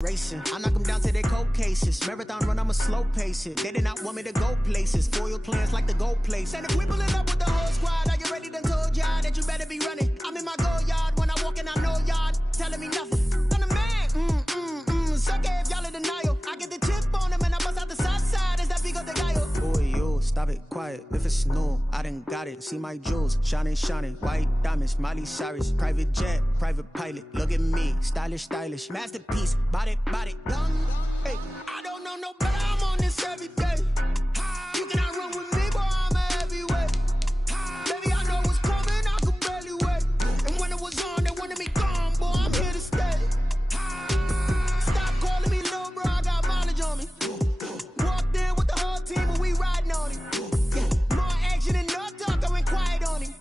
Racing, I knock them down to their cold cases. Marathon run, I'ma slow pace it. They did not want me to go places. Foil plans like the gold place. And if we pulling up with the whole squad, are you ready? Done told y'all that you better be running. I'm in my go yard when I walk in, I know y'all telling me nothing. I'm the man. Suck it if y'all in denial. I get the chip on them and I bust out the south side. Is that Pico de Gallo? Boy, yo, stop it, quiet. If it's new, I done got it. See my jewels, shining, shining. White diamonds, Miley Cyrus. Private jet, private pilot. Look at me, stylish, stylish. Masterpiece, body, young. Hey, I don't know no better. I'm on this every day. You cannot run with me, boy. I'm a heavyweight. Baby, I know what's coming. I could barely wait. And when it was on, they wanted me gone, boy. I'm here to stay. Stop calling me little bro. I got mileage on me. Walked in with the whole team and we riding on him. Yeah, more action and no talk. I went quiet on him.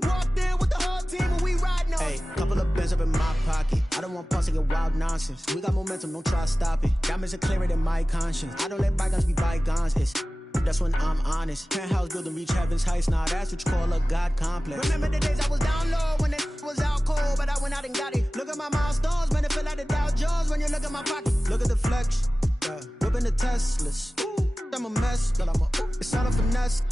Walked in with the whole team and we riding on him. Hey, couple of bands up in my pocket. I don't want pause to get wild nonsense. We got momentum, don't try to stop it. Diamonds are clearer than my conscience. I don't let bygones be bygones. That's when I'm honest. Penthouse building, reach heaven's heights. Nah, that's what you call a God complex. Remember the days I was down low when it was out cold, but I went out and got it. Look at my milestones, man, it feel like the Dow Jones when you look at my pocket. Look at the flex, whipping the Teslas. I'm a mess, but it's all a finesse.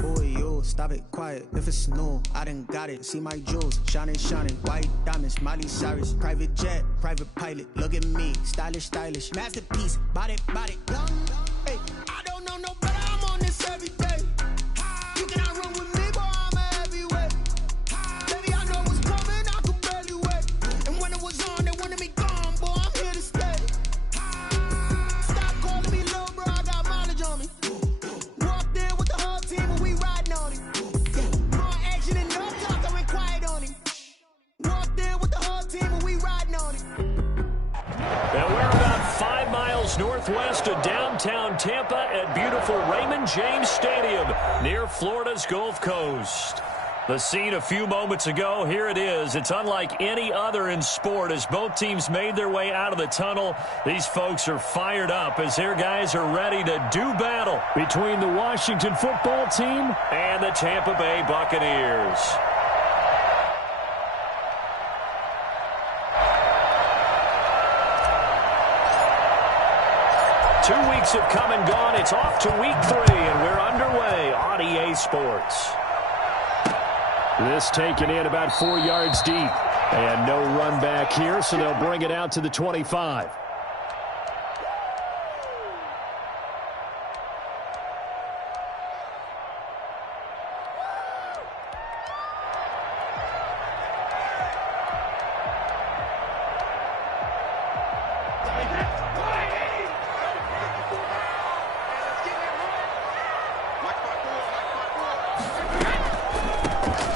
Boy, yo, stop it, quiet. If it's new, I done got it. See my jewels, shining, shining. White diamonds, Miley Cyrus. Private jet, private pilot. Look at me, stylish, stylish. Masterpiece, body, young. Hey, I don't know no better. I'm on this every day. You cannot run with me, boy. I'm a heavyweight. Baby, I know what's coming. I could barely wait. And when it was on, they wanted me gone, boy. I'm here to stay. Stop calling me little bro. I got mileage on me. Walked in with the whole team and we riding on him. Yeah, more action and no talk. I went quiet on him. Walked in with the whole team and we riding on him. Now we're about 5 miles northwest of downtown Tampa at beautiful Raymond James Stadium near Florida's Gulf Coast. The scene a few moments ago, here it is. It's unlike any other in sport as both teams made their way out of the tunnel. These folks are fired up as their guys are ready to do battle between the Washington football team and the Tampa Bay Buccaneers. 2 weeks have come and gone. It's off to week 3, and we're underway on EA Sports. This taken in about 4 yards deep. And no run back here, so they'll bring it out to the 25.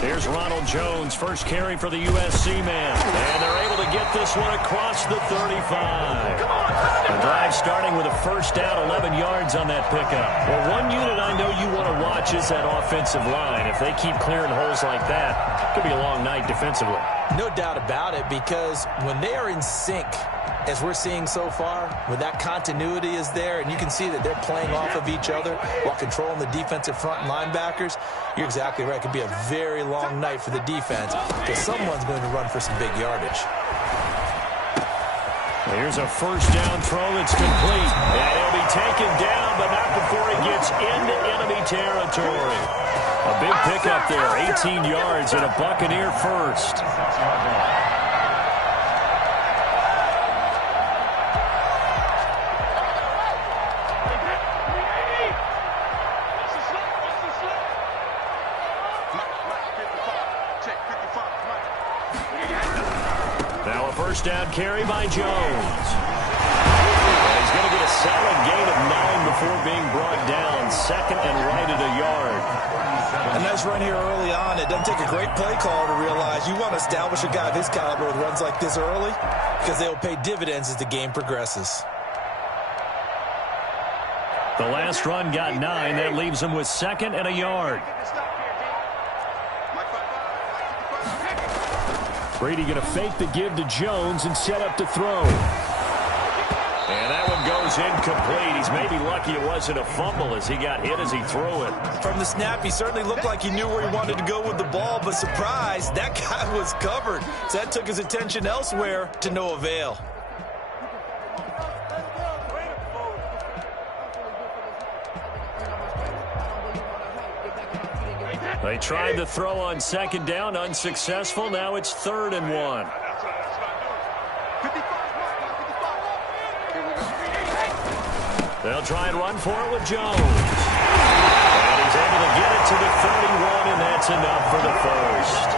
Here's Ronald Jones, first carry for the USC man. And they're able to get this one across the 35. The drive starting with a first down, 11 yards on that pickup. Well, one unit I know you want to watch is that offensive line. If they keep clearing holes like that, it could be a long night defensively. No doubt about it, because when they are in sync, as we're seeing so far, when that continuity is there, and you can see that they're playing off of each other while controlling the defensive front and linebackers, you're exactly right. It could be a very long night for the defense because someone's going to run for some big yardage. Here's a first down throw that's complete. And he'll be taken down, but not before he gets into enemy territory. A big pickup there, 18 yards and a Buccaneer first. Now a first down carry by Jones. And he's going to get a solid gain of 9 before being brought down. Second and right at a yard. A nice run here early on. It doesn't take a great play call to realize you want to establish a guy of his caliber with runs like this early because they'll pay dividends as the game progresses. The last run got 9. That leaves him with second and a yard. Brady going to fake the give to Jones and set up to throw. And that one goes incomplete. He's maybe lucky it wasn't a fumble as he got hit as he threw it. From the snap, he certainly looked like he knew where he wanted to go with the ball, but surprise, that guy was covered. So that took his attention elsewhere to no avail. They tried the throw on second down, unsuccessful. Now it's 3rd and 1. They'll try and run for it with Jones. And he's able to get it to the 31, and that's enough for the first.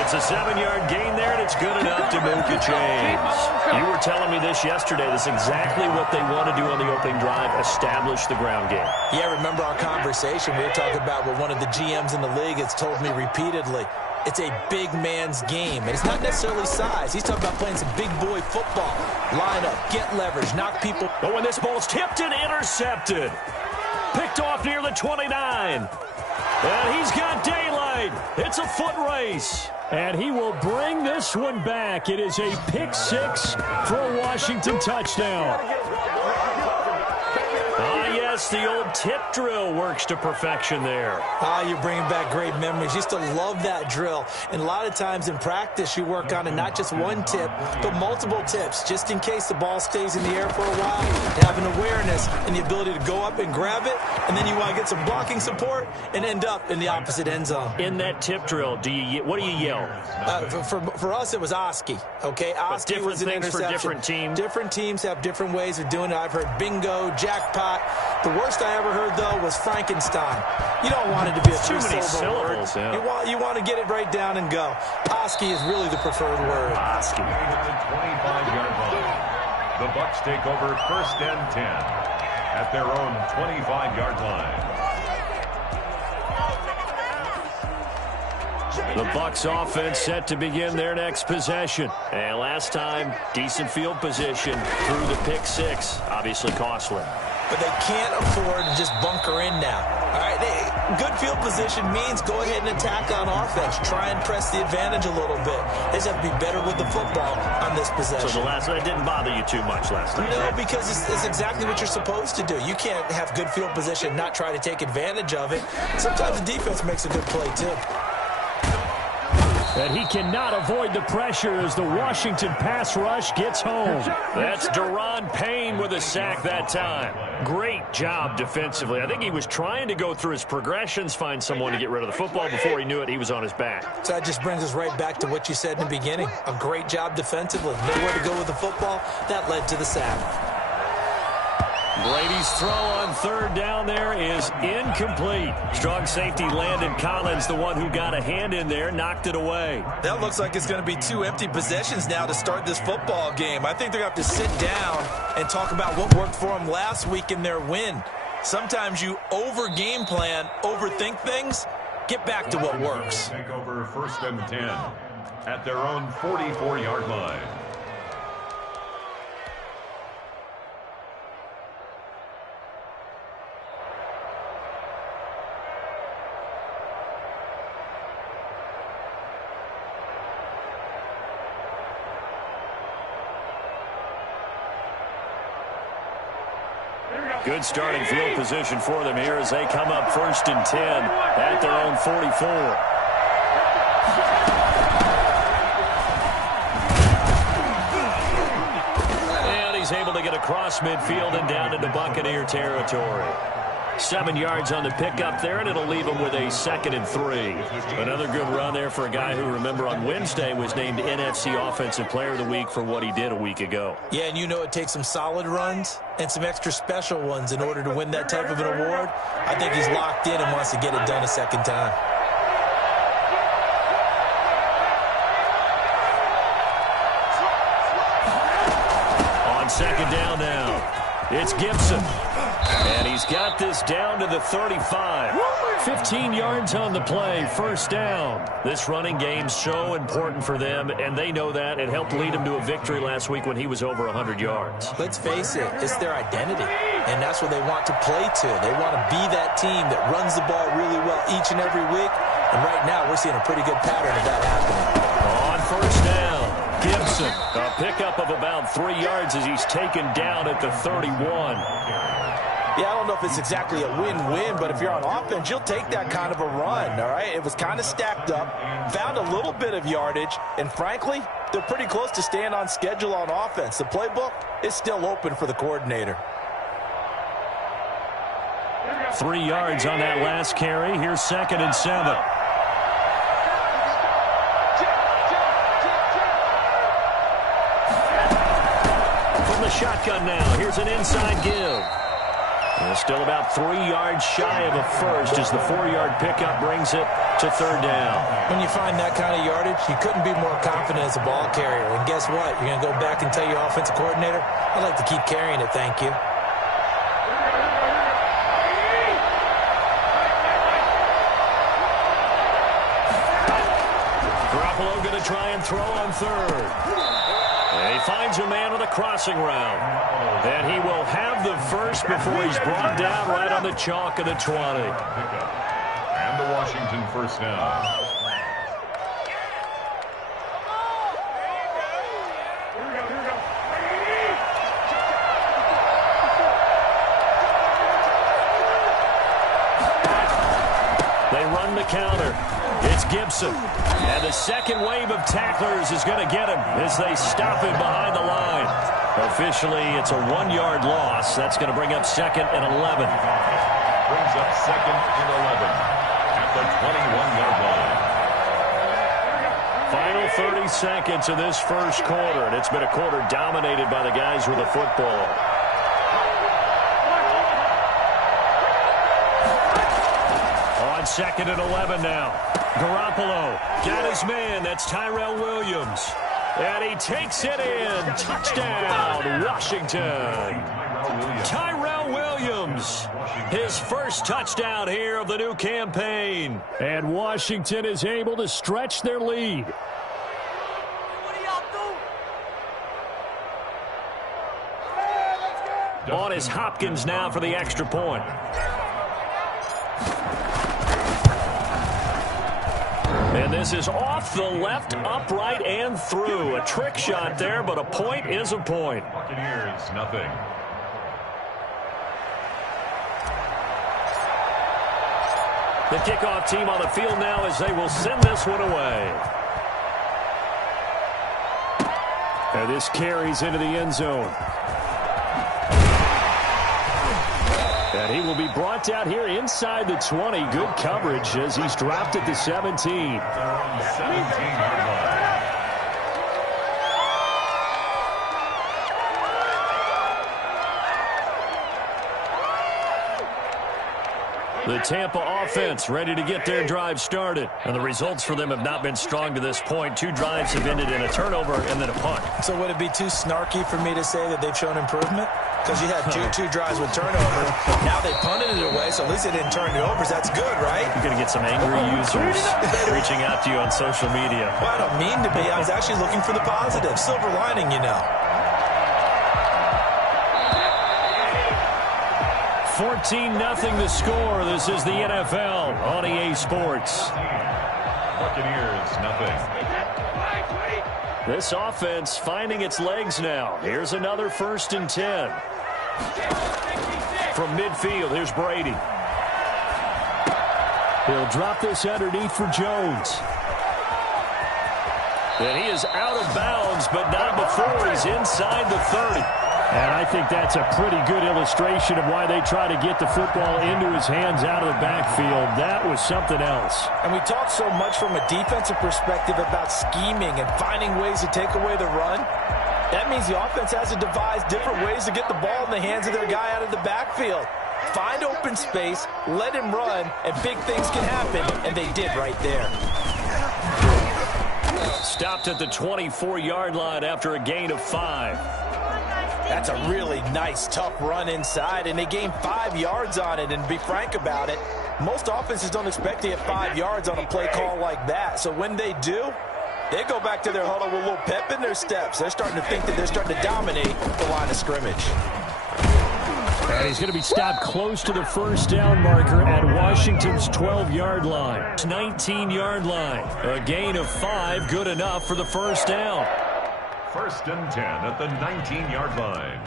It's a 7-yard gain there, and it's good enough to Micah James. You were telling me this yesterday. This is exactly what they want to do on the opening drive, establish the ground game. Yeah, remember our conversation. We were talking about what one of the GMs in the league has told me repeatedly. It's a big man's game, and it's not necessarily size. He's talking about playing some big boy football. Line up, get leverage, knock people. But when this ball's tipped and intercepted, picked off near the 29. And he's got daylight. It's a foot race. And he will bring this one back. It is a pick 6 for a Washington touchdown. Yes, the old tip drill works to perfection there. You're bringing back great memories. Used to love that drill. And a lot of times in practice, you work on it, not just one tip, but multiple tips, just in case the ball stays in the air for a while. You have an awareness and the ability to go up and grab it, and then you want to get some blocking support and end up in the opposite end zone. In that tip drill, what do you yell? For us, it was Oski. Okay, Oski was an interception. For different teams. Different teams have different ways of doing it. I've heard bingo, jackpot. The worst I ever heard, though, was Frankenstein. You don't want it to be a too many syllables. Yeah. You want to get it right down and go. Oski is really the preferred word. Oski. 25-yard line. The Bucs take over 1st and 10 at their own 25-yard line. The Bucs offense set to begin their next possession. And last time, decent field position through the pick 6. Obviously costly. But they can't afford to just bunker in now. All right, good field position means go ahead and attack on offense. Try and press the advantage a little bit. They just have to be better with the football on this possession. So that didn't bother you too much last time? No, because it's exactly what you're supposed to do. You can't have good field position and not try to take advantage of it. Sometimes the defense makes a good play, too. And he cannot avoid the pressure as the Washington pass rush gets home. That's Daron Payne with a sack that time. Great job defensively. I think he was trying to go through his progressions, find someone to get rid of the football. Before he knew it, he was on his back. So that just brings us right back to what you said in the beginning. A great job defensively. Nowhere to go with the football. That led to the sack. Brady's throw on 3rd down there is incomplete. Strong safety Landon Collins, the one who got a hand in there, knocked it away. That looks like it's going to be 2 empty possessions now to start this football game. I think they're going to have to sit down and talk about what worked for them last week in their win. Sometimes you over-game plan, overthink things. Get back to what works. Take over 1st and 10 at their own 44-yard line. Good starting field position for them here as they come up 1st and 10 at their own 44. And he's able to get across midfield and down into Buccaneer territory. 7 yards on the pickup there, and it'll leave him with a 2nd and 3. Another good run there for a guy who, remember, on Wednesday was named NFC Offensive Player of the Week for what he did a week ago. Yeah, and you know it takes some solid runs and some extra special ones in order to win that type of an award. I think he's locked in and wants to get it done a second time. On 2nd down now, it's Gibson. And he's got this down to the 35. 15 yards on the play, 1st down. This running game's so important for them, and they know that. It helped lead him to a victory last week when he was over 100 yards. Let's face it, it's their identity, and that's what they want to play to. They want to be that team that runs the ball really well each and every week, and right now we're seeing a pretty good pattern of that happening. On 1st down, Gibson, a pickup of about 3 yards as he's taken down at the 31. Yeah, I don't know if it's exactly a win-win, but if you're on offense, you'll take that kind of a run, all right? It was kind of stacked up, found a little bit of yardage, and frankly, they're pretty close to staying on schedule on offense. The playbook is still open for the coordinator. 3 yards on that last carry. Here's 2nd and 7. From the shotgun now, here's an inside give. And still about 3 yards shy of a first as the 4-yard pickup brings it to 3rd down. When you find that kind of yardage, you couldn't be more confident as a ball carrier. And guess what? You're going to go back and tell your offensive coordinator, I'd like to keep carrying it, thank you. Garoppolo going to try and throw on 3rd. And he finds a man with a crossing route. And he will have the first before he's brought down right on the chalk of the 20. And the Washington first down. They run the counter. It's Gibson. And the second wave of tacklers is going to get him as they stop him behind the line. Officially, it's a 1-yard loss. That's going to bring up 2nd and 11. Brings up 2nd and 11 at the 21-yard line. Final 30 seconds of this first quarter, and it's been a quarter dominated by the guys with the football. On 2nd and 11 now. Garoppolo got his man. That's Tyrell Williams. And he takes it in. Touchdown, Washington. Tyrell Williams, his first touchdown here of the new campaign. And Washington is able to stretch their lead. On is Hopkins now for the extra point. And this is off the left, upright, and through. A trick shot there, but a point is a point. Buccaneers, nothing. The kickoff team on the field now as they will send this one away. And this carries into the end zone. And he will be brought down here inside the 20. Good coverage as he's dropped at the 17. 17-yard line. The Tampa offense ready to get their drive started. And the results for them have not been strong to this point. 2 drives have ended in a turnover and then a punt. So would it be too snarky for me to say that they've shown improvement? Because you had two drives with turnovers. Now they punted it away, so at least they didn't turn it over. That's good, right? You're going to get some angry users reaching out to you on social media. Well, I don't mean to be. I was actually looking for the positive. Silver lining, you know. 14-0 the score. This is the NFL on EA Sports. Buccaneers, nothing. This offense finding its legs now. Here's another 1st and 10. From midfield, here's Brady. He'll drop this underneath for Jones. And he is out of bounds, but not before he's inside the 30. And I think that's a pretty good illustration of why they try to get the football into his hands out of the backfield. That was something else. And we talk so much from a defensive perspective about scheming and finding ways to take away the run. That means the offense has to devise different ways to get the ball in the hands of their guy out of the backfield. Find open space, let him run, and big things can happen, and they did right there. Stopped at the 24-yard line after a gain of 5. That's a really nice, tough run inside, and they gained 5 yards on it. And to be frank about it, most offenses don't expect to get 5 yards on a play call like that. So when they do, they go back to their huddle with a little pep in their steps. They're starting to think that they're starting to dominate the line of scrimmage. And he's going to be stopped close to the 1st down marker at Washington's 12-yard line. 19-yard line. A gain of 5, good enough for the 1st down. 1st and 10 at the 19-yard line.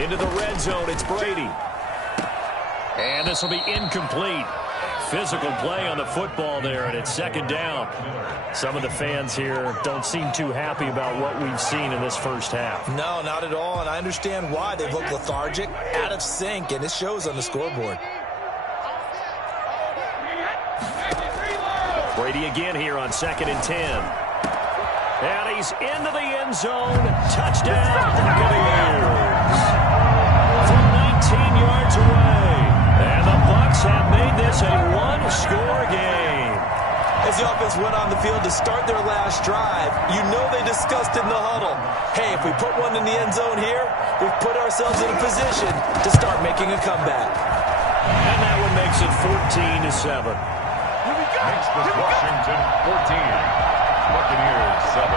Into the red zone, it's Brady. And this will be incomplete. physical play on the football there, and it's second down. Some of the fans here don't seem too happy about what we've seen in this first half. No, not at all, and I understand why. They've looked lethargic, out of sync, and it shows on the scoreboard. Brady again here on 2nd and 10. And he's into the end zone. Touchdown, Buccaneers. From 19 yards away. And the Bucs have made this a one-score game. As the offense went on the field to start their last drive, you know they discussed in the huddle, hey, if we put one in the end zone here, we've put ourselves in a position to start making a comeback. And that one makes it 14-7. Makes this Washington 14. Buccaneers 7.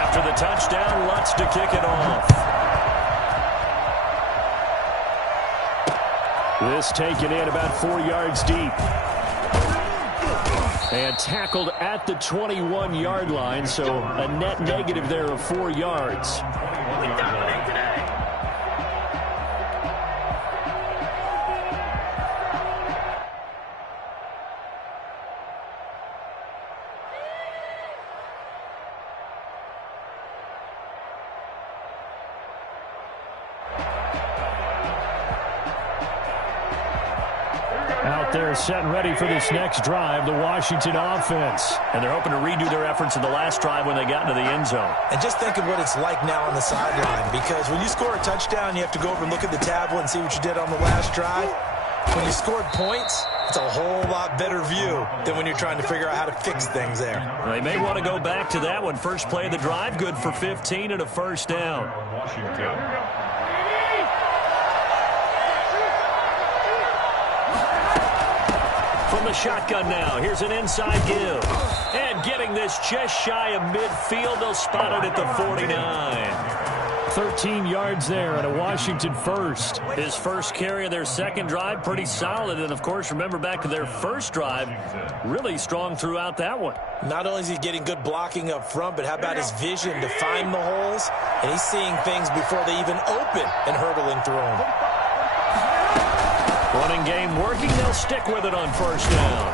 After the touchdown, Lutz to kick it off. This taken in about 4 yards deep. And tackled at the 21-yard line, so a net negative there of 4 yards. They're set and ready for this next drive, the Washington offense. And they're hoping to redo their efforts in the last drive when they got into the end zone. And just think of what it's like now on the sideline, because when you score a touchdown, you have to go over and look at the tablet and see what you did on the last drive. When you scored points, it's a whole lot better view than when you're trying to figure out how to fix things there. They may want to go back to that one. First play of the drive, good for 15 and a first down. Washington. From the shotgun now, here's an inside give. And getting this just shy of midfield, they'll spot it at the 49. 13 yards there and a Washington first. His first carry of their second drive, pretty solid. And, of course, remember back to their first drive, really strong throughout that one. Not only is he getting good blocking up front, but how about his vision to find the holes? And he's seeing things before they even open and hurdling through them. Running game working. They'll stick with it on first down.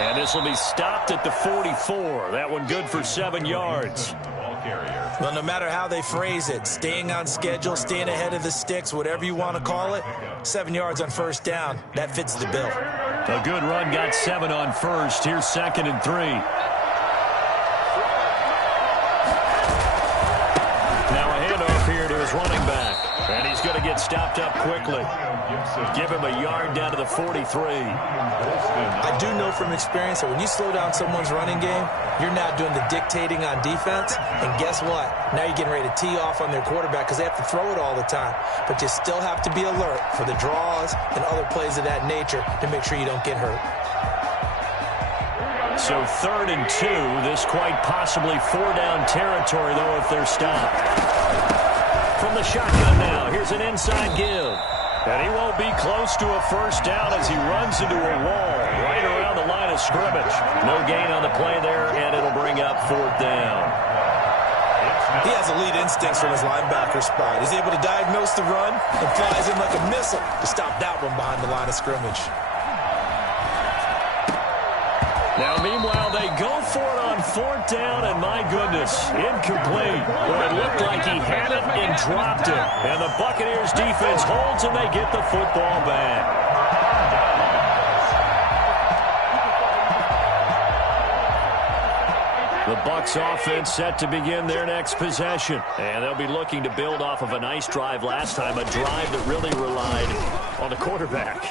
And this will be stopped at the 44. That one good for 7 yards. Well, no matter how they phrase it, staying on schedule, staying ahead of the sticks, whatever you want to call it, 7 yards on first down, that fits the bill. A good run got 7 on first. Here's 2nd and 3. Now a handoff here to his running back. And he's going to get stopped up quickly. Give him a yard down to the 43. I do know from experience that when you slow down someone's running game, you're now doing the dictating on defense. And guess what? Now you're getting ready to tee off on their quarterback because they have to throw it all the time. But you still have to be alert for the draws and other plays of that nature to make sure you don't get hurt. So 3rd and 2. This quite possibly 4-down territory, though, if they're stopped. From the shotgun now, here's an inside give. And he won't be close to a first down as he runs into a wall right around the line of scrimmage. No gain on the play there, and it'll bring up 4th down. He has elite instincts from his linebacker spot. He's able to diagnose the run and flies in like a missile to stop that one behind the line of scrimmage. Now, meanwhile, they go for it on 4th down, and my goodness, incomplete. Well, it looked like he had it and dropped it. And the Buccaneers defense holds, and they get the football back. The Bucs offense set to begin their next possession. And they'll be looking to build off of a nice drive last time, a drive that really relied on the quarterback.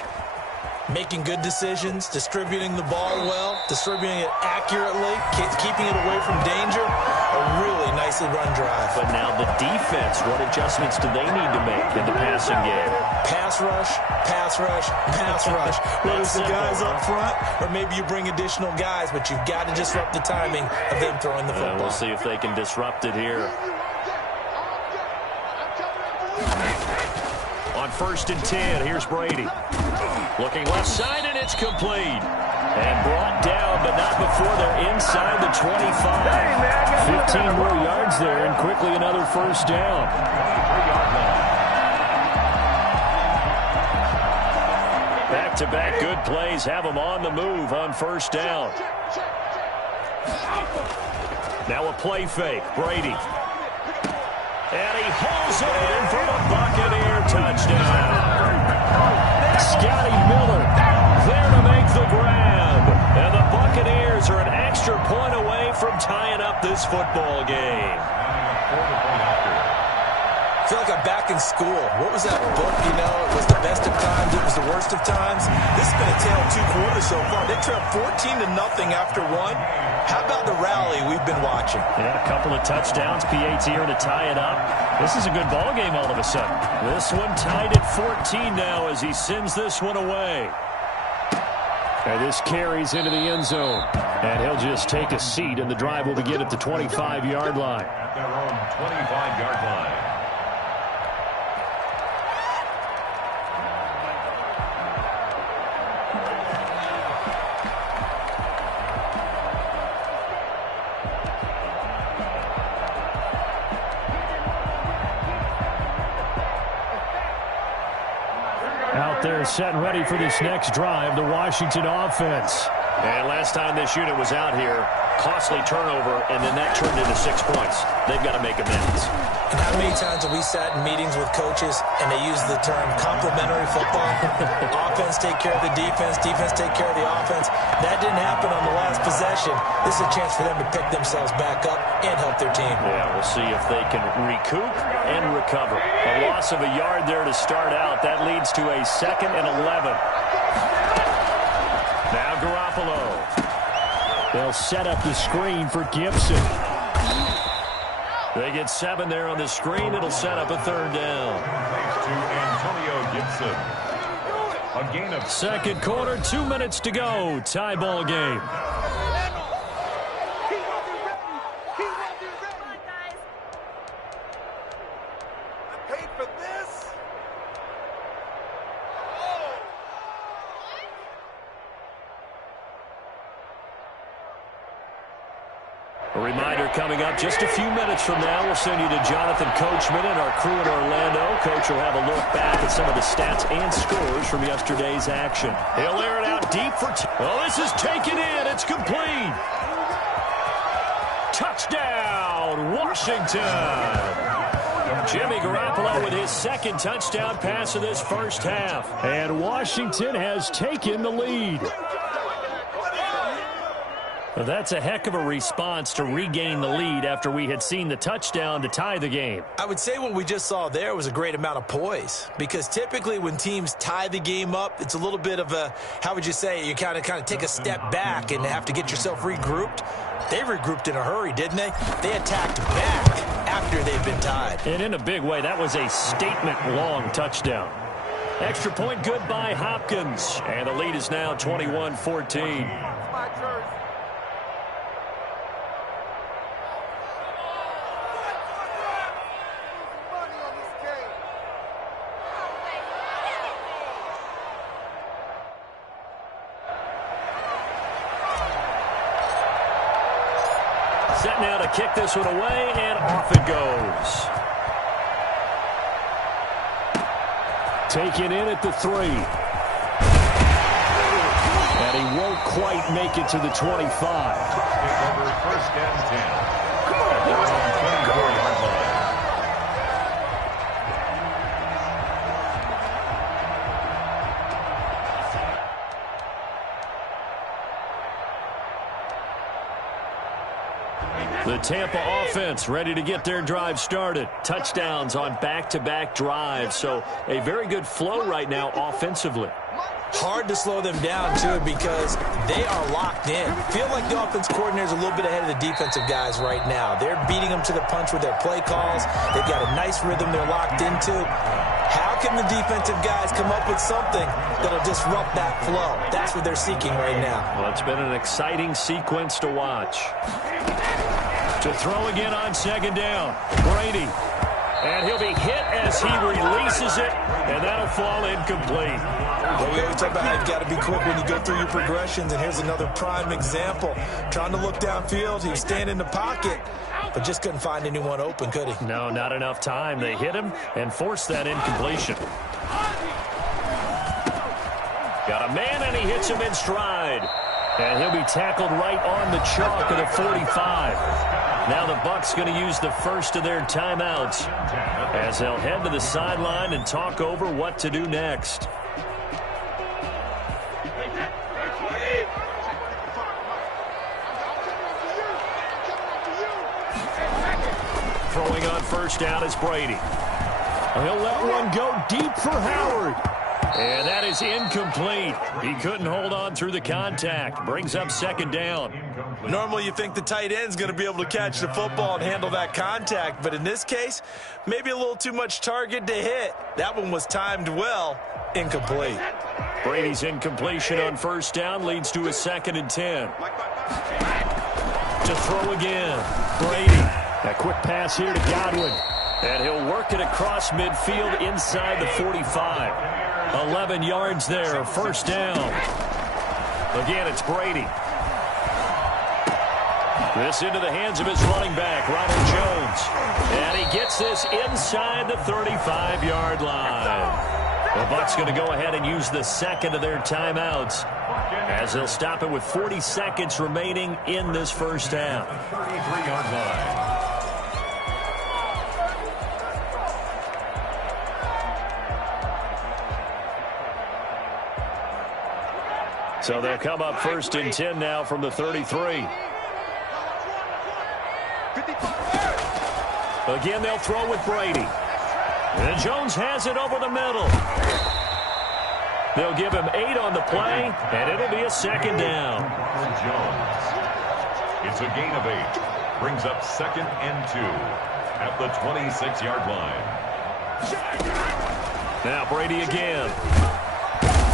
Making good decisions, distributing the ball well, distributing it accurately, keeping it away from danger. A really nicely run drive. But now the defense, what adjustments do they need to make in the passing game? Pass rush, pass rush, pass rush. Whether it's the guys up front or maybe you bring additional guys, but you've got to disrupt the timing of them throwing the football. We'll see if they can disrupt it here. On 1st and 10, here's Brady. Looking left side, and it's complete. And brought down, but not before they're inside the 25. 15 more yards there, and quickly another first down. Back-to-back good plays have them on the move on first down. Now a play fake. Brady. And he holds it in for the Buccaneer touchdown. Scotty Miller there to make the grab. And the Buccaneers are an extra point away from tying up this football game. I feel like I'm back in school. What was that book, you know? It was the best of times. It was the worst of times. This has been a tale of two quarters so far. They trailed 14-0 after one. How about the rally we've been watching? Yeah, a couple of touchdowns. PAT here to tie it up. This is a good ball game all of a sudden. This one tied at 14 now as he sends this one away. And this carries into the end zone. And he'll just take a seat, and the drive will begin at the 25-yard line. At their own 25-yard line. Out there set and ready for this next drive, the Washington offense. And last time this unit was out here, costly turnover, and then that turned into 6 points. They've got to make amends. And how many times have we sat in meetings with coaches and they use the term complementary football? Offense take care of the defense, defense take care of the offense. That didn't happen on the last possession. This is a chance for them to pick themselves back up and help their team. Yeah, we'll see if they can recoup and recover. A loss of a yard there to start out. That leads to a 2nd and 11. Now Garoppolo. They'll set up the screen for Gibson. They get 7 there on the screen. It'll set up a 3rd down. Thanks to Antonio Gibson. A gain of 2nd quarter, 2 minutes to go. Tie ball game. A reminder coming up just a few minutes from now. We'll send you to Jonathan Coachman and our crew in Orlando. Coach will have a look back at some of the stats and scores from yesterday's action. He'll air it out deep for oh, this is taken in. It's complete. Touchdown, Washington. Jimmy Garoppolo with his 2nd touchdown pass of this first half. And Washington has taken the lead. Well, that's a heck of a response to regain the lead after we had seen the touchdown to tie the game. I would say what we just saw there was a great amount of poise, because typically when teams tie the game up, it's a little bit of a, how would you say, you kind of take a step back and have to get yourself regrouped. They regrouped in a hurry, didn't they? They attacked back after they've been tied. And in a big way, that was a statement-long touchdown. Extra point good by Hopkins. And the lead is now 21-14. Set now to kick this one away, and off it goes. Taken in at the 3. And he won't quite make it to the 25. take over 1st and 10. At their own 24-yard line. The Tampa offense ready to get their drive started. Touchdowns on back-to-back drives. So a very good flow right now offensively. Hard to slow them down, too, because they are locked in. Feel like the offense coordinator is a little bit ahead of the defensive guys right now. They're beating them to the punch with their play calls. They've got a nice rhythm they're locked into. How can the defensive guys come up with something that'll disrupt that flow? That's what they're seeking right now. Well, it's been an exciting sequence to watch. To throw again on 2nd down. Brady. And he'll be hit as he releases it, and that'll fall incomplete. Well, we always talk about how you've got to be quick when you go through your progressions, and here's another prime example. Trying to look downfield, he was standing in the pocket, but just couldn't find anyone open, could he? No, not enough time. They hit him and forced that incompletion. Got a man, and he hits him in stride. And he'll be tackled right on the chalk of the 45. Now the Bucs going to use the first of their timeouts as they'll head to the sideline and talk over what to do next. Throwing on first down is Brady. He'll let one go deep for Howard. And that is incomplete. He couldn't hold on through the contact. Brings up second down. Normally you think the tight end's going to be able to catch the football and handle that contact. But in this case, maybe a little too much target to hit. That one was timed well. Incomplete. Brady's incompletion on first down leads to a 2nd and 10. To throw again. Brady. A quick pass here to Godwin. And he'll work it across midfield inside the 45. 11 yards there, first down. Again, it's Brady. This into the hands of his running back, Ronald Jones. And he gets this inside the 35-yard line. The Bucs going to go ahead and use the second of their timeouts as they'll stop it with 40 seconds remaining in this first half. 33-yard line. So they'll come up 1st and 10 now from the 33. Again, they'll throw with Brady. And Jones has it over the middle. They'll give him 8 on the play, and it'll be a second down. Jones. It's a gain of 8. Brings up 2nd and 2 at the 26-yard line. Now Brady again.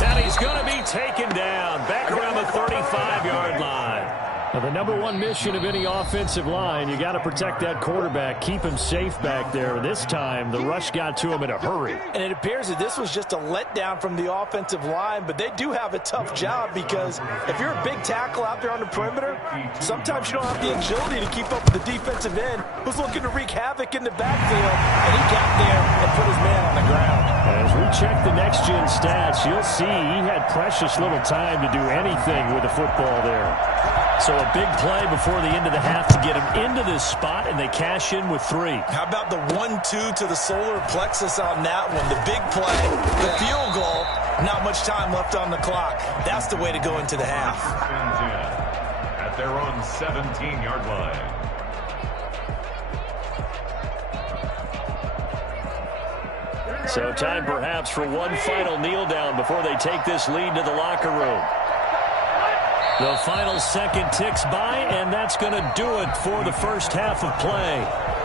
And he's going to be taken down back around the 35-yard line. Now, the number one mission of any offensive line, you got to protect that quarterback, keep him safe back there. This time, the rush got to him in a hurry. And it appears that this was just a letdown from the offensive line, but they do have a tough job because if you're a big tackle out there on the perimeter, sometimes you don't have the agility to keep up with the defensive end who's looking to wreak havoc in the backfield, and he got there and put his man on the ground. As we check the next-gen stats, you'll see he had precious little time to do anything with the football there. So a big play before the end of the half to get him into this spot, and they cash in with 3. How about the 1-2 to the solar plexus on that one? The big play, the field goal, not much time left on the clock. That's the way to go into the half. At their own 17-yard line. So time perhaps for one final kneel down before they take this lead to the locker room. The final second ticks by, and that's going to do it for the first half of play.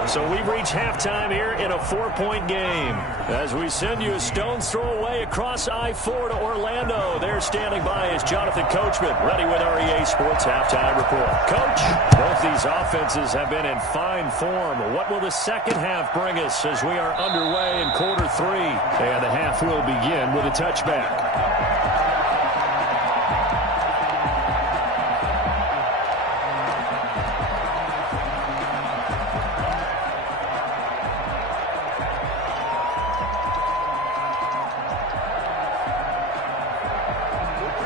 So we've reached halftime here in a 4-point game. As we send you a stone's throw away across I-4 to Orlando. There standing by is Jonathan Coachman, ready with our EA Sports Halftime Report. Coach, both these offenses have been in fine form. What will the second half bring us as we are underway in quarter 3? And the half will begin with a touchback.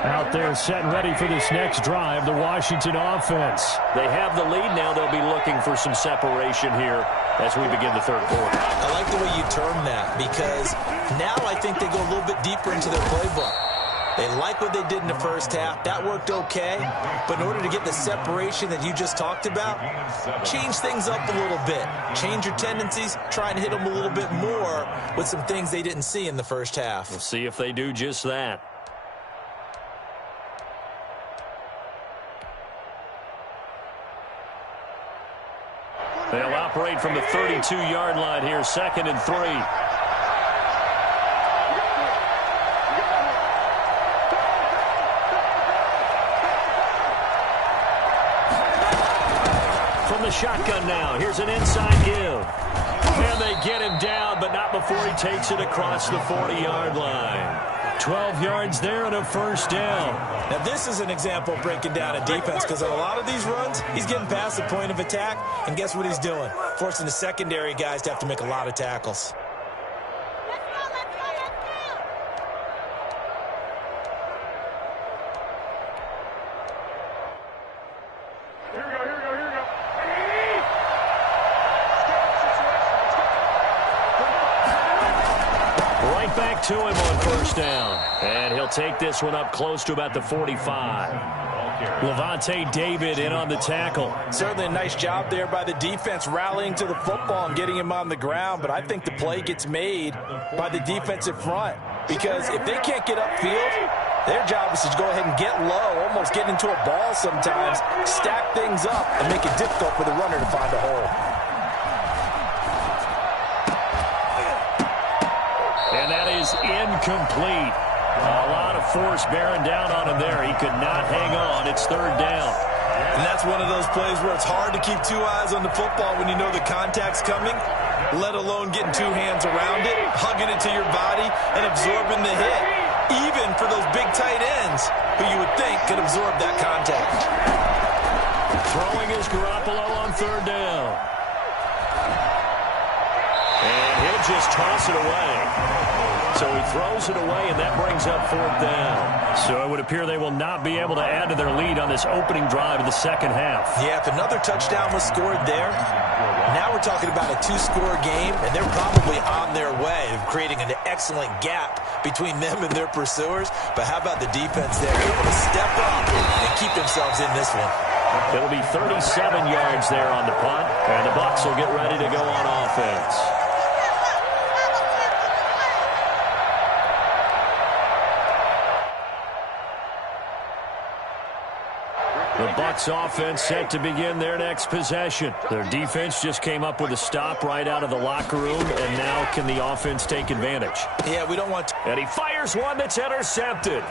Out there set and ready for this next drive, the Washington offense. They have the lead now. They'll be looking for some separation here as we begin the third quarter. I like the way you term that because now I think they go a little bit deeper into their playbook. They like what they did in the first half. That worked okay. But in order to get the separation that you just talked about, change things up a little bit. Change your tendencies. Try and hit them a little bit more with some things they didn't see in the first half. We'll see if they do just that. They'll operate from the 32-yard line here, 2nd and 3. From the shotgun now, here's an inside give. And they get him down, but not before he takes it across the 40-yard line. 12 yards there and a first down. Now this is an example of breaking down a defense because on a lot of these runs, he's getting past the point of attack, and guess what he's doing? Forcing the secondary guys to have to make a lot of tackles. back to him on first down. And he'll take this one up close to about the 45. Lavonte David in on the tackle. Certainly a nice job there by the defense rallying to the football and getting him on the ground. But I think the play gets made by the defensive front. Because if they can't get upfield, their job is to go ahead and get low, almost get into a ball sometimes, stack things up, and make it difficult for the runner to find a hole. And that is incomplete. A lot of force bearing down on him there. He could not hang on. It's third down. And that's one of those plays where it's hard to keep two eyes on the football when you know the contact's coming, let alone getting two hands around it, hugging it to your body, and absorbing the hit. Even for those big tight ends who you would think could absorb that contact. Throwing is Garoppolo on third down. And he'll just toss it away. So he throws it away, and that brings up fourth down. So it would appear they will not be able to add to their lead on this opening drive of the second half. Yeah, if another touchdown was scored there, now we're talking about a two-score game, and they're probably on their way of creating an excellent gap between them and their pursuers. But how about the defense there, able to step up and keep themselves in this one? It'll be 37 yards there on the punt, and the Bucs will get ready to go on offense. The Bucs offense set to begin their next possession. Their defense just came up with a stop right out of the locker room, and now can the offense take advantage? Yeah, we don't want to. And he fires one that's intercepted.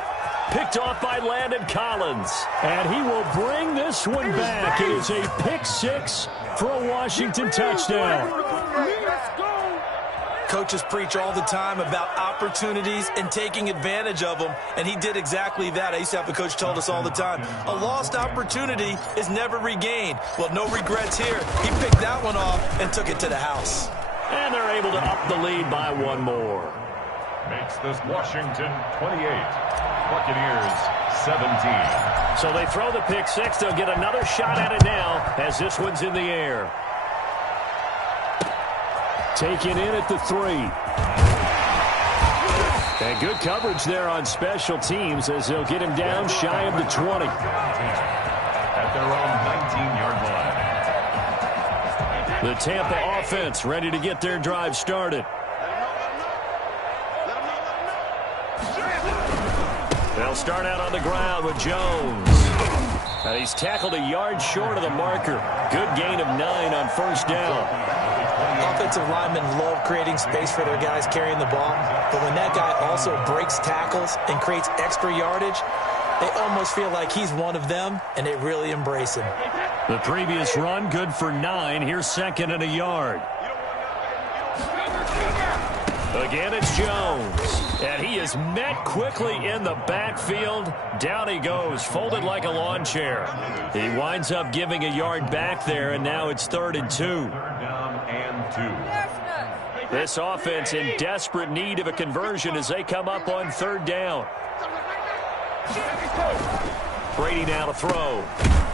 Picked off by Landon Collins. And he will bring this one back. It is a pick six for a Washington touchdown. Coaches preach all the time about opportunities and taking advantage of them, and he did exactly that. I used to have a coach told us all the time, a lost opportunity is never regained. Well, no regrets here. He picked that one off and took it to the house. And they're able to up the lead by one more. Makes this Washington 28, Buccaneers 17. So they throw the pick six. They'll get another shot at it now as this one's in the air. Taken in at the 3. And good coverage there on special teams as they'll get him down shy of the 20. At their own 19-yard line. The Tampa offense ready to get their drive started. They'll start out on the ground with Jones. And he's tackled a yard short of the marker. Good gain of 9 on first down. Offensive linemen love creating space for their guys carrying the ball, but when that guy also breaks tackles and creates extra yardage, they almost feel like he's one of them, and they really embrace him. The previous run, good for 9. Here's second and a yard. Again, it's Jones. And he is met quickly in the backfield. Down he goes, folded like a lawn chair. He winds up giving a yard back there, and now it's 3rd and 2. 3rd down and 2. This offense in desperate need of a conversion as they come up on 3rd down. Brady now to throw.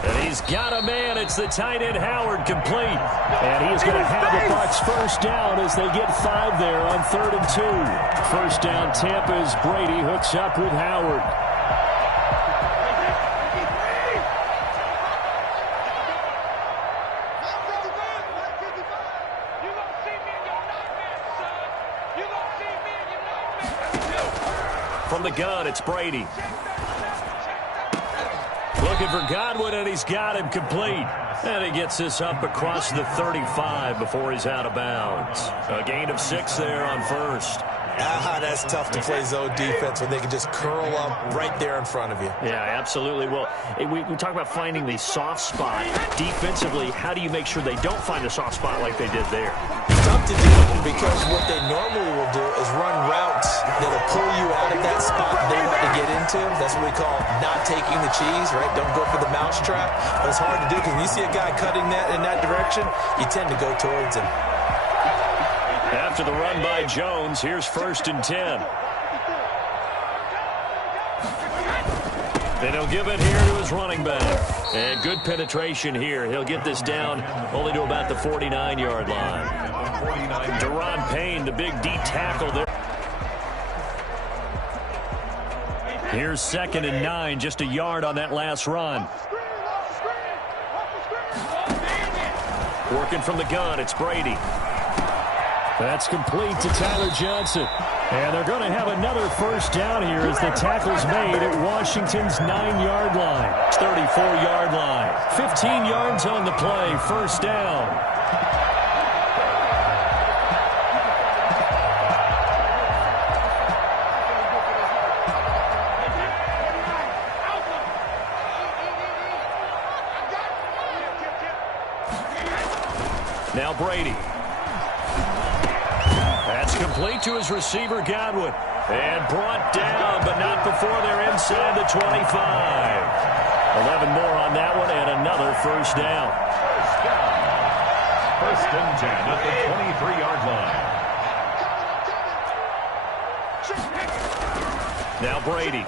And he's got a man. It's the tight end Howard complete. And he's going to have the Bucs first down as they get 5 there on 3rd and 2. First down Tampa as Brady hooks up with Howard. From the gun, it's Brady. Looking for Godwin, and he's got him complete. And he gets this up across the 35 before he's out of bounds. A gain of 6 there on first. That's tough to play zone defense when they can just curl up right there in front of you. Yeah, absolutely. Well, we talk about finding the soft spot. Defensively, how do you make sure they don't find a soft spot like they did there? Tough to do because what they normally will do is run routes that'll pull you out of that spot they want to get into. That's what we call not taking the cheese, right? Don't go for the mousetrap. But it's hard to do because when you see a guy cutting that in that direction, you tend to go towards him. After the run by Jones, here's 1st and 10. And he'll give it here to his running back. And good penetration here. He'll get this down only to about the 49-yard line. Deron Payne, the big D tackle there. Here's 2nd and 9, just a yard on that last run. Working from the gun, it's Brady. That's complete to Tyler Johnson. And they're going to have another first down here as the tackle's made at Washington's 9-yard line. 34-yard line. 15 yards on the play, first down. Now Brady. That's complete to his receiver, Godwin. And brought down, but not before they're inside the 25. 11 more on that one, and another first down. First and 10 at the 23-yard line. Now Brady.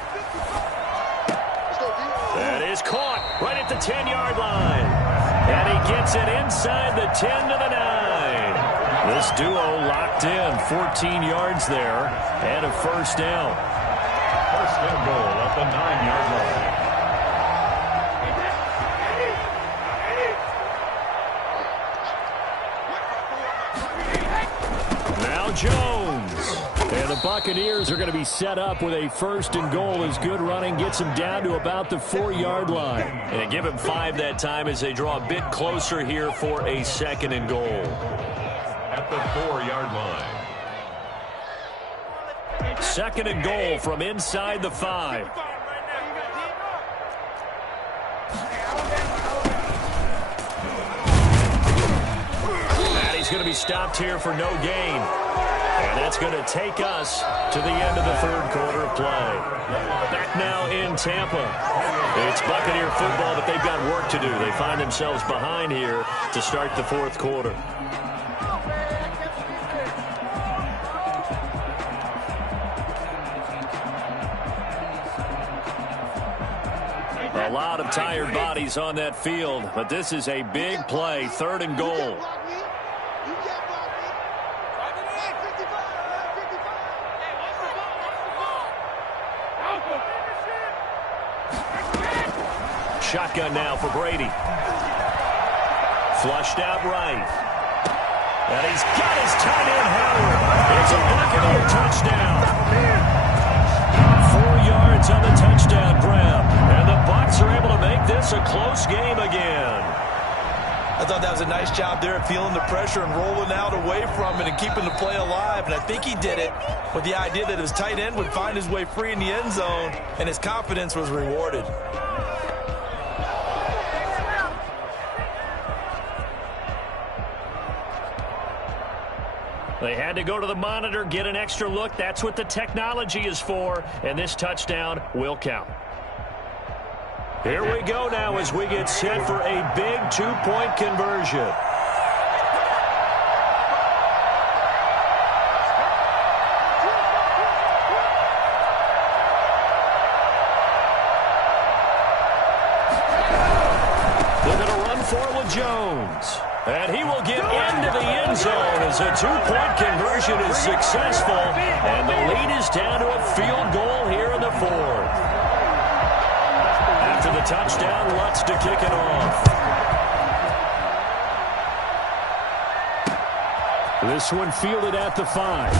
That is caught right at the 10-yard line. And he gets it inside the 10 to the 9. This duo locked in, 14 yards there, and a first down. First and goal at the 9-yard line. Now Jones. And the Buccaneers are going to be set up with a first and goal as good running gets them down to about the 4-yard line. And they give him 5 that time as they draw a bit closer here for a 2nd and goal. At the 4-yard line. 2nd and goal from inside the 5. And he's going to be stopped here for no gain. And that's going to take us to the end of the 3rd quarter of play. Back now in Tampa. It's Buccaneer football, but they've got work to do. They find themselves behind here to start the 4th quarter. A lot of tired bodies on that field, but this is a big play, 3rd and goal. Shotgun now for Brady. Flushed out right. And he's got his tight end, Howard. It's a Buccaneer touchdown. 4 yards on the touchdown grab. And the Bucs are able to make this a close game again. I thought that was a nice job there of feeling the pressure and rolling out away from it and keeping the play alive. And I think he did it with the idea that his tight end would find his way free in the end zone, and his confidence was rewarded. They had to go to the monitor, get an extra look. That's what the technology is for, and this touchdown will count. Here we go now as we get set for a big 2-point conversion. They're going to run for it with Jones. And he will get into the end zone as a 2-point conversion is successful. And the lead is down to a field goal here in the 4th. After the touchdown, Lutz to kick it off. This one fielded at the 5.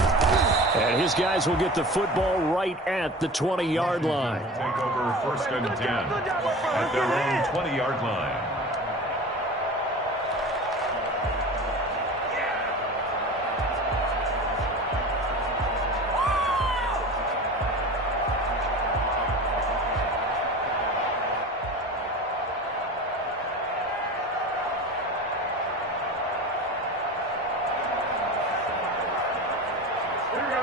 And his guys will get the football right at the 20-yard line. Take over first and 10 at their own 20-yard line.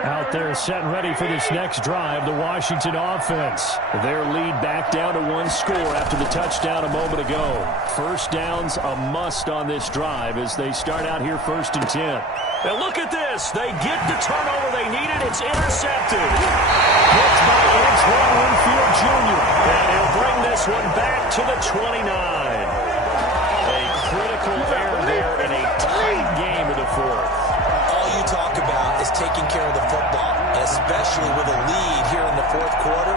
Out there set and ready for this next drive, the Washington offense. Their lead back down to 1 score after the touchdown a moment ago. First down's a must on this drive as they start out here 1st and 10. And look at this. They get the turnover they needed. It's intercepted. Picked by Antoine Winfield Jr. And he'll bring this one back to the 29. A critical error there in a tight game in the 4th. All you talk about is taking care of the football, and especially with a lead here in the 4th quarter.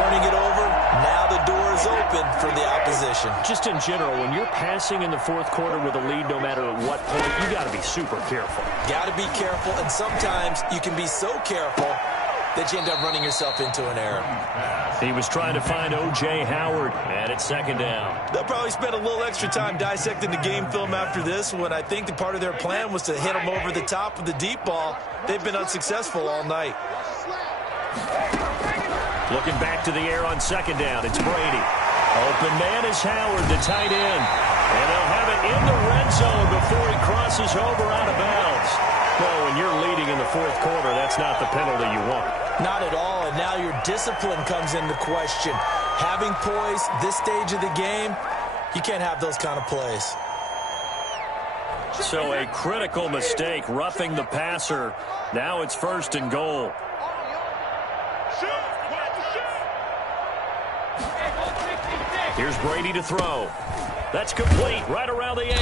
turning it over. Now the door is open for the opposition. Just in general, when you're passing in the fourth quarter with a lead, no matter at what point, you got to be super careful. Got to be careful, and sometimes you can be so careful that you end up running yourself into an error. He was trying to find O.J. Howard, and it's second down. They'll probably spend a little extra time dissecting the game film after this one. I think the part of their plan was to hit him over the top of the deep ball. They've been unsuccessful all night. Looking back to the air on second down, it's Brady. Open man is Howard, the tight end. And they'll have it in the red zone before he crosses over out of bounds. Well, when you're leading in the fourth quarter, that's not the penalty you want. Not at all, and now your discipline comes into question. Having poise this stage of the game, you can't have those kind of plays. So a critical mistake, roughing the passer. Now it's first and goal. Here's Brady to throw. That's complete, right around the 8.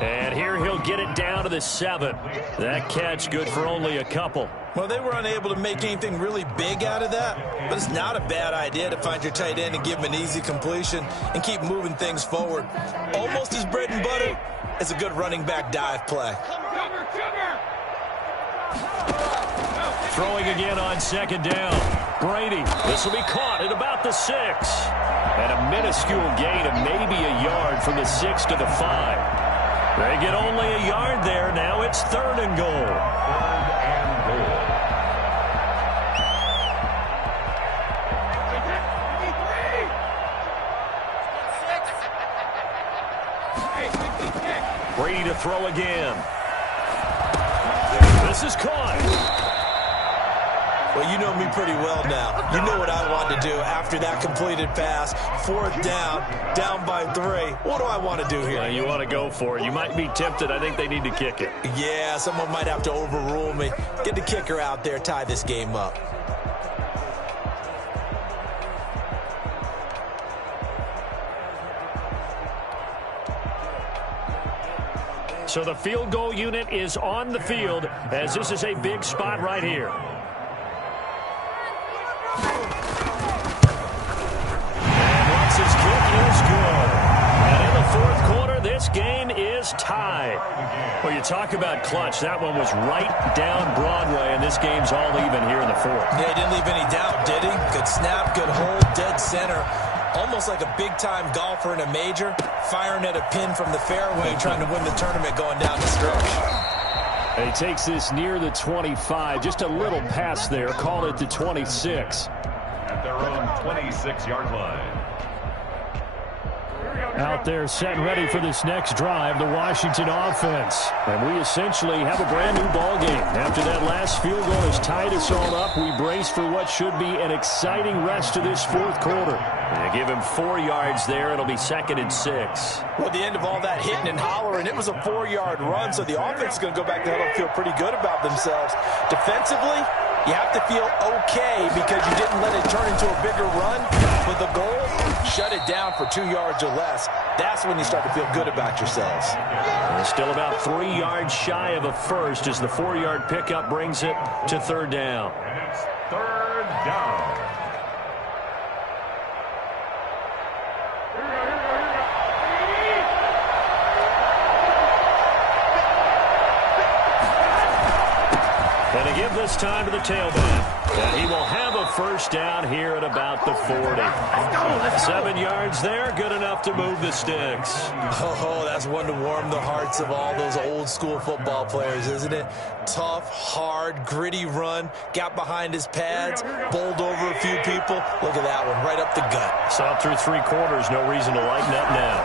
And here he'll get it down to the 7. That catch good for only a couple. Well, they were unable to make anything really big out of that, but it's not a bad idea to find your tight end and give him an easy completion and keep moving things forward. Almost as bread and butter as a good running back dive play. Throwing again on second down. Brady, this will be caught at about the 6. And a minuscule gain of maybe a yard from the 6 to the 5. They get only a yard there. Now it's third and goal. Third and goal. Brady to throw again. This is caught. Well, you know me pretty well now. You know what I want to do after that completed pass. Fourth down, down by 3. What do I want to do here? You want to go for it. You might be tempted. I think they need to kick it. Yeah, someone might have to overrule me. Get the kicker out there, tie this game up. So the field goal unit is on the field as this is a big spot right here. This game is tied. Well, you talk about clutch. That one was right down Broadway, and this game's all even here in the fourth. Yeah, he didn't leave any doubt, did he? Good snap, good hold, dead center. Almost like a big-time golfer in a major, firing at a pin from the fairway, trying to win the tournament going down the stretch. And he takes this near the 25. Just a little pass there. Call it the 26. At their own 26-yard line. Out there set and ready for this next drive, the Washington offense. And we essentially have a brand new ball game. After that last field goal has tied us all up, we brace for what should be an exciting rest of this fourth quarter. And give him 4 yards there. It'll be second and 6. Well, at the end of all that hitting and hollering, it was a 4-yard run, so the offense is going to go back to huddle and feel pretty good about themselves. Defensively, you have to feel okay because you didn't let it turn into a bigger run. But the goal, shut it down for 2 yards or less. That's when you start to feel good about yourselves. And still about 3 yards shy of a first as the 4-yard pickup brings it to third down. And it's third down. And to give this time to the tailback. And he will have a first down here at about the 40. 7 yards there, good enough to move the sticks. Oh, that's one to warm the hearts of all those old school football players, isn't it? Tough, hard, gritty run, got behind his pads, bowled over a few people. Look at that one, right up the gut. Saw through 3 quarters, no reason to lighten up now.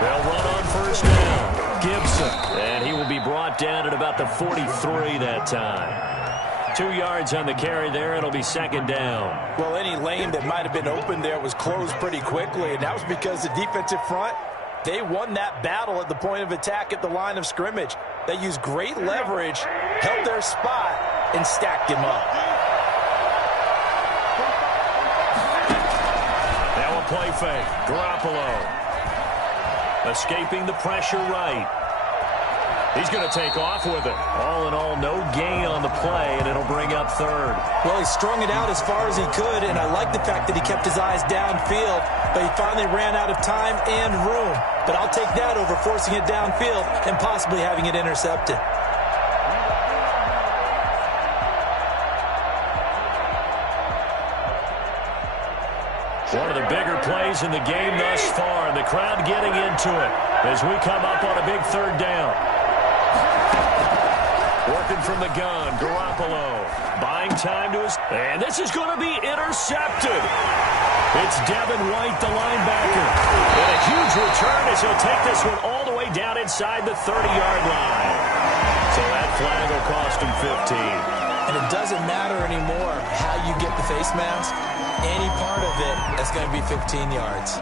They'll run on first down. Gibson, and he will be brought down at about the 43 that time. 2 yards on the carry there. It'll be second down. Well, any lane that might have been open there was closed pretty quickly, and that was because the defensive front, they won that battle at the point of attack at the line of scrimmage. They used great leverage, held their spot, and stacked him up. Now a play fake. Garoppolo escaping the pressure right. He's going to take off with it. All in all, no gain on the play, and it'll bring up third. Well, he strung it out as far as he could, and I like the fact that he kept his eyes downfield, but he finally ran out of time and room. But I'll take that over forcing it downfield and possibly having it intercepted. One of the bigger plays in the game thus far, and the crowd getting into it as we come up on a big third down. Working from the gun, Garoppolo buying time to his, and this is going to be intercepted. It's Devin White, the linebacker, and a huge return as he'll take this one all the way down inside the 30-yard line. So that flag will cost him 15. And it doesn't matter anymore how you get the face mask. Any part of it, that's going to be 15 yards.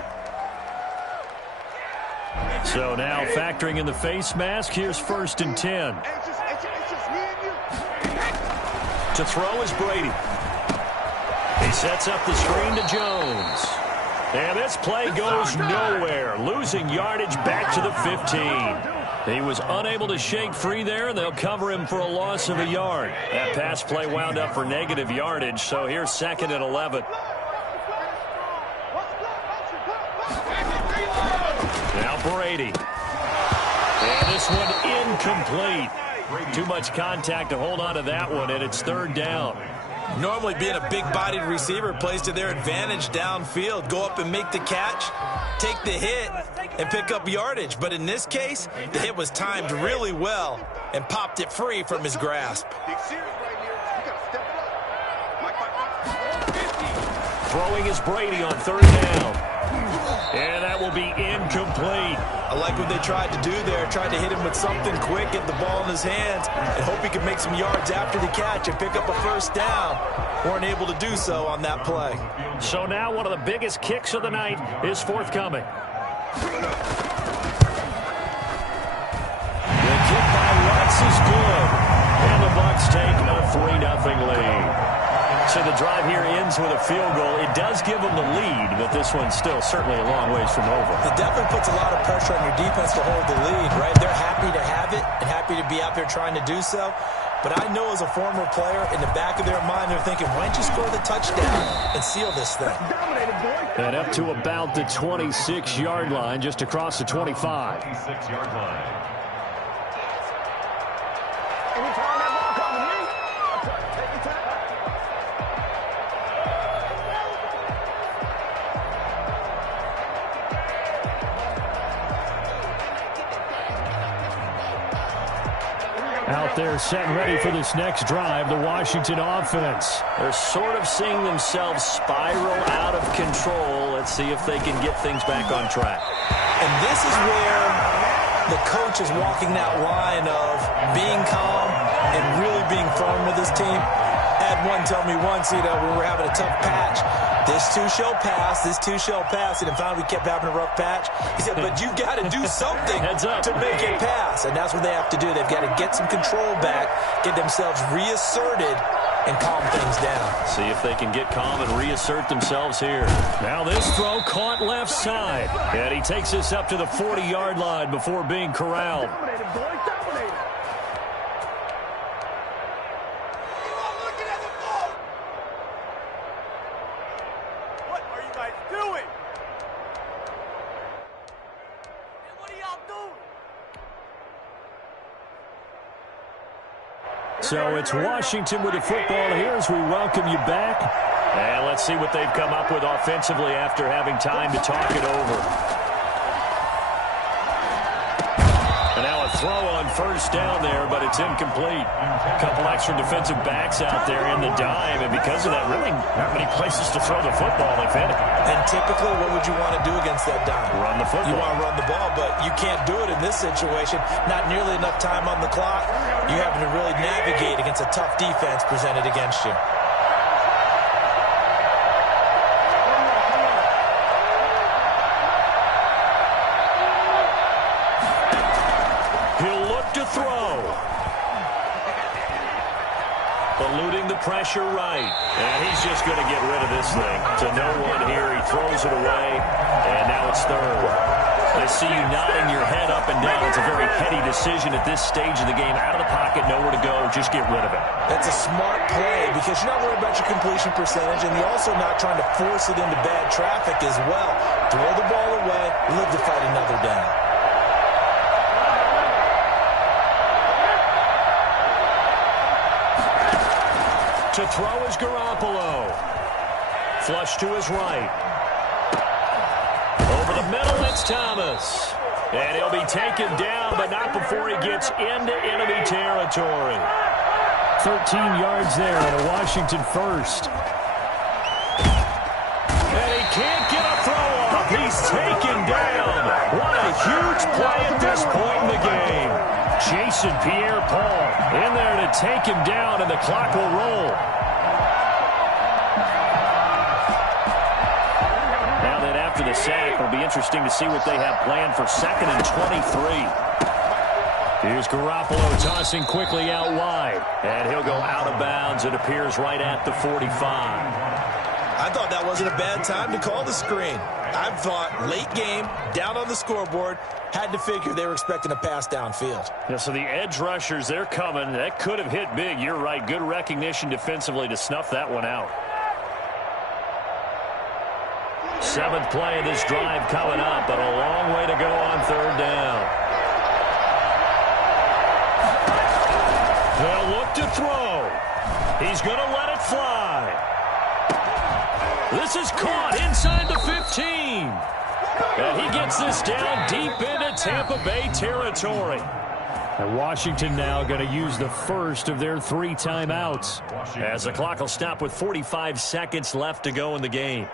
So now factoring in the face mask, here's 1st and 10. To throw is Brady. He sets up the screen to Jones. And this play goes nowhere, losing yardage back to the 15. He was unable to shake free there, and they'll cover him for a loss of a yard. That pass play wound up for negative yardage, so here's 2nd and 11. Now Brady. And this one incomplete. Too much contact to hold on to that one, and it's 3rd down. Normally being a big-bodied receiver plays to their advantage downfield. Go up and make the catch, take the hit, and pick up yardage. But in this case, the hit was timed really well and popped it free from his grasp. Throwing is Brady on 3rd down. And that will be incomplete. I like what they tried to do there. Tried to hit him with something quick, get the ball in his hands, and hope he could make some yards after the catch and pick up a 1st down. Weren't able to do so on that play. So now one of the biggest kicks of the night is forthcoming. The kick by Lutz is good. And the Bucs take a 3-0 lead. So the drive here ends with a field goal. It does give them the lead, but this one's still certainly a long ways from over. It definitely puts a lot of pressure on your defense to hold the lead, right? They're happy to have it and happy to be out there trying to do so. But I know as a former player, in the back of their mind, they're thinking, why don't you score the touchdown and seal this thing? And up to about the 26-yard line, just across the 25. 26-yard line. Anytime that ball comes to me, I'll try to take your time. Out there set and ready for this next drive, the Washington offense. They're sort of seeing themselves spiral out of control. Let's see if they can get things back on track. And this is where the coach is walking that line of being calm and really being firm with his team. I had one tell me once, when we were having a tough patch, this too shall pass, this too shall pass. And finally we kept having a rough patch. He said, but you got to do something to make it pass. And that's what they have to do. They've got to get some control back, get themselves reasserted, and calm things down. See if they can get calm and reassert themselves here. Now this throw caught left side. And he takes this up to the 40-yard line before being corralled. Dominated, boy, dominated. What are you guys doing? What are y'all doing? So it's Washington with the football here as we welcome you back. And let's see what they've come up with offensively after having time to talk it over. And now a throw on 1st down there, but it's incomplete. A couple extra defensive backs out there in the dime, and because of that, really not many places to throw the football, if any. And typically, what would you want to do against that dime? Run the football. You want to run the ball, but you can't do it in this situation. Not nearly enough time on the clock. You having to really navigate against a tough defense presented against you. He'll look to throw. Eluding the pressure right. And he's just going to get rid of this thing. To no one here. He throws it away. And now it's 3rd. I see you nodding your head up and down. It's a very heady decision at this stage of the game. Out of the pocket, nowhere to go. Just get rid of it. That's a smart play because you're not worried about your completion percentage, and you're also not trying to force it into bad traffic as well. Throw the ball away, live to fight another down. To throw is Garoppolo. Flush to his right. Over the middle, it's Thomas. And he'll be taken down, but not before he gets into enemy territory. 13 yards there and a Washington first. And he can't get a throw off. He's taken down. What a huge play at this point in the game. Jason Pierre-Paul in there to take him down, and the clock will roll. Now then, after the sack, it'll be interesting to see what they have planned for 2nd and 23. Here's Garoppolo tossing quickly out wide, and he'll go out of bounds. It appears right at the 45. I thought that wasn't a bad time to call the screen. I thought late game, down on the scoreboard, had to figure they were expecting a pass downfield. Yeah, so the edge rushers, they're coming. That could have hit big. You're right. Good recognition defensively to snuff that one out. 7th play of this drive coming up, but a long way to go on 3rd down. They'll look to throw. He's going to let it fly. This is caught inside the 15. And he gets this down deep into Tampa Bay territory. And Washington now going to use the first of their 3 timeouts, as the clock will stop with 45 seconds left to go in the game.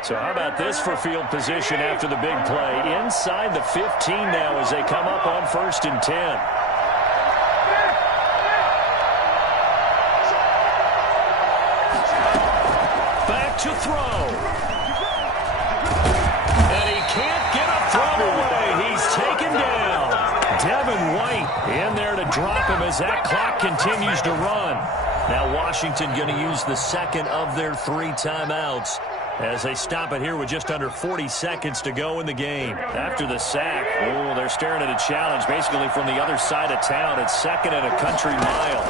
So how about this for field position after the big play? Inside the 15 now as they come up on 1st and 10. Back to throw. And he can't get a throw away. He's taken down. Devin White in there to drop him as that clock continues to run. Now Washington going to use the 2nd of their 3 timeouts as they stop it here with just under 40 seconds to go in the game. After the sack, they're staring at a challenge basically from the other side of town. It's 2nd and a country mile.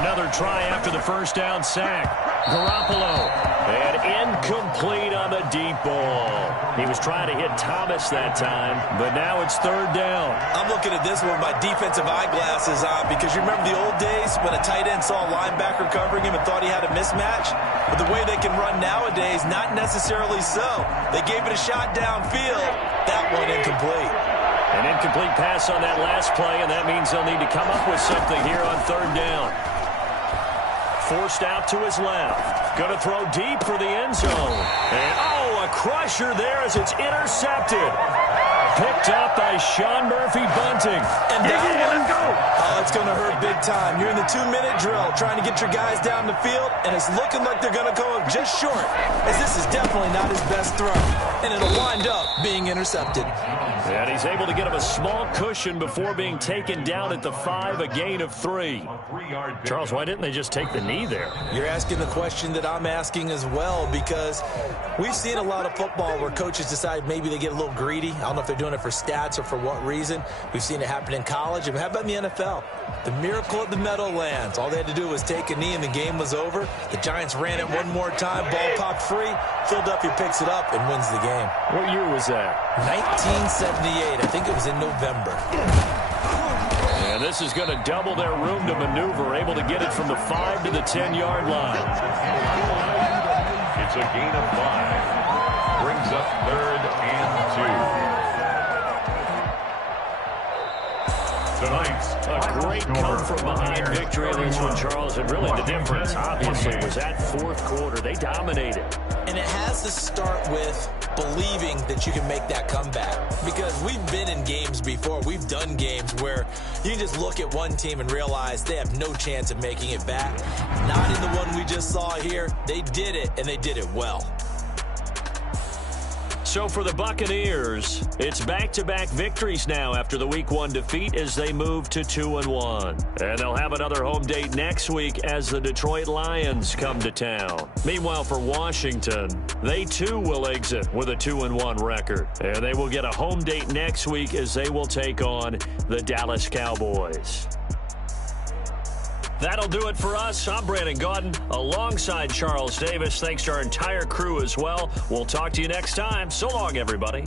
Another try after the 1st down sack. Garoppolo, and incomplete on the deep ball. He was trying to hit Thomas that time, but now it's 3rd down. I'm looking at this one with my defensive eyeglasses on because you remember the old days when a tight end saw a linebacker covering him and thought he had a mismatch? But the way they can run nowadays, not necessarily so. They gave it a shot downfield. That one incomplete. An incomplete pass on that last play, and that means they'll need to come up with something here on 3rd down. Forced out to his left. Going to throw deep for the end zone. And, a crusher there as it's intercepted. Picked up by Sean Murphy-Bunting. And that one, it's going to hurt big time. You're in the 2-minute drill trying to get your guys down the field, and it's looking like they're going to go just short, as this is definitely not his best throw. And it'll wind up being intercepted. And he's able to get him a small cushion before being taken down at the 5, a gain of 3. Charles, why didn't they just take the knee there? You're asking the question that I'm asking as well, because we've seen a lot of football where coaches decide maybe they get a little greedy. I don't know if they're doing it for stats or for what reason. We've seen it happen in college. And how about in the NFL? The miracle at the Meadowlands. All they had to do was take a knee and the game was over. The Giants ran it one more time. Ball popped free. Philadelphia picks it up and wins the game. What year was that? 1978. I think it was in November. And this is going to double their room to maneuver, able to get it from the 5 to the 10-yard line. It's a gain of 5. Brings up 3rd and 2. Tonight's a great come-from-behind victory in this one, Charles. And really the difference, obviously, was that 4th quarter. They dominated. And it has to start with believing that you can make that comeback. Because we've been in games before. We've done games where you can just look at one team and realize they have no chance of making it back. Not in the one we just saw here. They did it, and they did it well. So for the Buccaneers, it's back-to-back victories now after the Week 1 defeat as they move to 2-1. And they'll have another home date next week as the Detroit Lions come to town. Meanwhile, for Washington, they too will exit with a 2-1 record. And they will get a home date next week as they will take on the Dallas Cowboys. That'll do it for us. I'm Brandon Gaudin alongside Charles Davis. Thanks to our entire crew as well. We'll talk to you next time. So long, everybody.